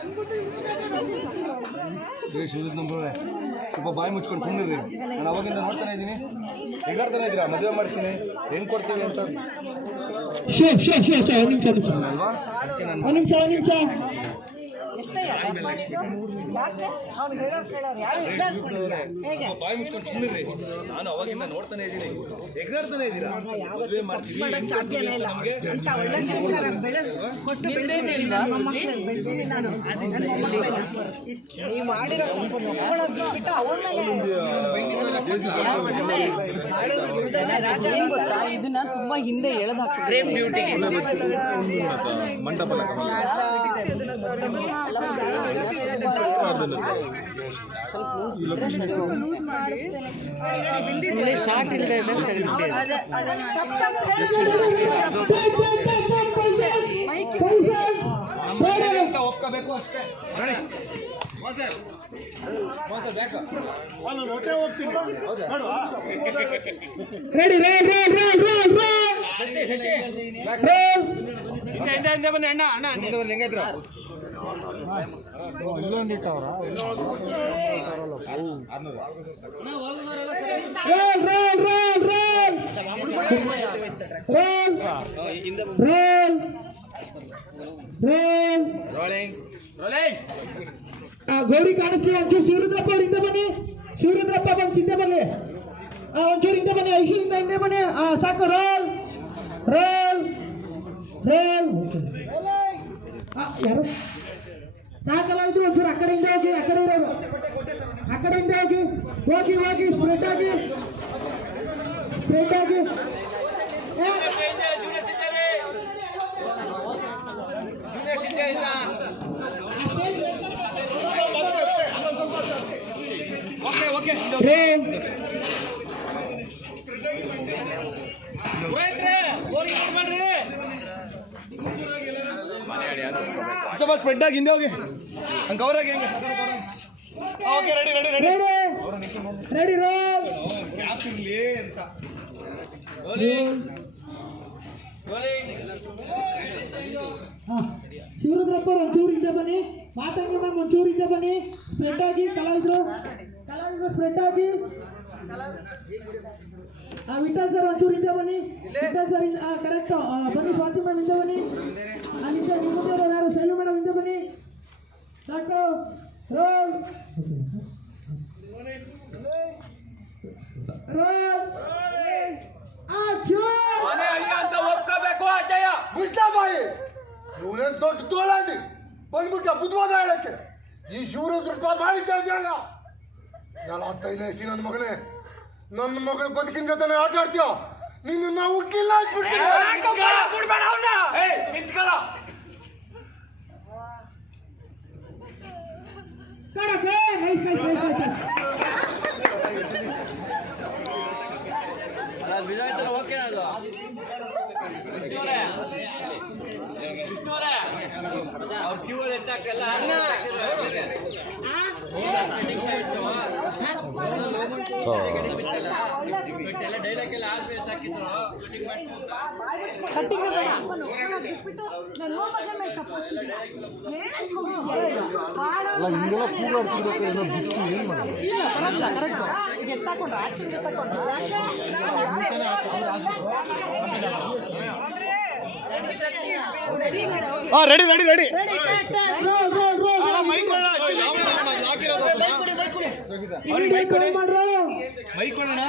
ಸ್ವಲ್ಪ ಬಾಯಿ ಮುಚ್ಕೊಂಡು ಸುಮ್ಮನಿರಿ. ನಾನು ಅವಾಗಿಂದ ನೋಡ್ತಾನೆ ಇದ್ದೀನಿ, ಹೆಂಗಾಡ್ತಾನೆ ಇದ್ದೀರಾ, ಮದುವೆ ಮಾಡ್ತೀನಿ ಹೆಂಗೆ ಕೊಡ್ತೀವಿ ಅಂತ ಅಲ್ವಾ? ಬಾಯಿ ಮುಚ್ಕೊಂಡು ಸುಮ್ಮನಿರಿ. ನಾನು ಅವಾಗಿಂದ ನೋಡ್ತಾನೆ ಇದ್ದೀನಿ, ಹೆಂಗಾಡ್ತಾನೆ ಇದ್ದೀರಾ, ಮದುವೆ ಮಾಡ್ತೀವಿ ಇದನ್ನ ತುಂಬಾ ಹಿಂದೆ ಮಂಟಪ ಶಾರ್ಟ್ ಇಲ್ಲದೆ ಒಪ್ಕೋಬೇಕು ಅಷ್ಟೇ. ಬನ್ನಿ ಅಣ್ಣ ಅಣ್ಣ ಹೆಂಗೈತ್ರ ಗೌರಿ ಕಾಣಿಸ್ಲಿ. ಒಂಚೂರು ಶಿವರುದ್ರಪ್ಪ ಅವ್ರು ಹಿಂದೆ ಬನ್ನಿ. ಶಿವರುದ್ರಪ್ಪ ಬಂದು ಚಿಂತೆ ಬರಲಿ. ಒಂಚೂರು ಹಿಂದೆ ಬನ್ನಿ. ಐಶ್ವರ್ಯಿಂದ ಹಿಂದೆ ಬನ್ನಿ. ಸಾಕು. Roll roll roll. ಯಾರು ಸಾಕಲ್ಲ ಇದ್ರು ಒಂಚೂರು ಆ ಕಡೆಯಿಂದ ಹೋಗಿ. ಆ ಕಡೆ ಇರೋರು ಆ ಕಡೆಯಿಂದ ಹೋಗಿ ಹೋಗಿ ಹೋಗಿ ಸ್ಪ್ರೆಡ್ ಆಗಿ ಸ್ಪ್ರೆಡ್ ಆಗಿ. ಸ್ವಲ್ಪ ಸ್ಪ್ರೆಡ್ ಆಗಿ ಹಿಂದೆ ಹೋಗಿ ಹಂಗೆ ಅವರಾಗಿ ಹೆಂಗೆ. Okay, ready ready ready ready roll. Gap ಇರಲಿ ಅಂತ. ಶಿವರುದ್ರಪ್ಪ ಅವ್ರು ಒಂಚೂರು ಹಿಂದೆ ಬನ್ನಿ. ಮಾತಂಗಿ ಮ್ಯಾಮ್ ಒಂಚೂರು ಹಿಂದೆ ಬನ್ನಿ. ಸ್ಪ್ರೆಡ್ ಆಗಿ ಕಲಾವಿದ್ರು ಸ್ಪ್ರೆಡ್ ಆಗಿ. ವಿಠಲ್ ಸರ್ ಒಂಚೂರು ಹಿಂದೆ ಬನ್ನಿ. ವಿಠಲ್ ಸರ್ ಕರೆಕ್ಟ್ ಬನ್ನಿ. ಸ್ವಾತಿ ಮ್ಯಾಮ್ ಹಿಂದೆ ಬನ್ನಿ. ಹಿಂದೆ ನಿಮ್ಮದೇ ಯಾರು ಶೈಲು ಮೇಡಮ್ ಹಿಂದೆ ಬನ್ನಿ. ಸಾಕು. Roll roll. ಅಂತ ಒಪ್ಕೋಬೇಕು ಅಜ್ಜಯ್ಯ. ಮುಸ್ತಾಬಾಯಿ ಇವನೇನು ದೊಡ್ಡ ತೋಳಂಡಿ ಬಂದ್ಬಿಟ್ಟ ಬುದ್ಧವಾದ ಹೇಳಕ್ಕೆ. ಈ ಶಿವರುದ್ರ ಮಾಡಿದ್ದ ಜನ ಎಲ್ಲ ತೈಲೇಸಿ ನನ್ನ ಮಗನೇ. ನನ್ನ ಮಗಳ ಬದುಕಿನ ಜೊತೆ ಆಟ ಆಡ್ತೀಯ. ನಿನ್ನ ನಾವು ಹುಟ್ಟಿಲ್ಲ ಅವ್ರ ಕ್ಯೂ ಅಲ್ಲಿ ಎತ್ತಾಕಲ್ಲ. ಡೈಲಾಗ್ ಎಲ್ಲ ರೆಡಿ ರೆಡಿ ರೆಡಿ. ಮೈಕ್ ಕೊಡೋಣ.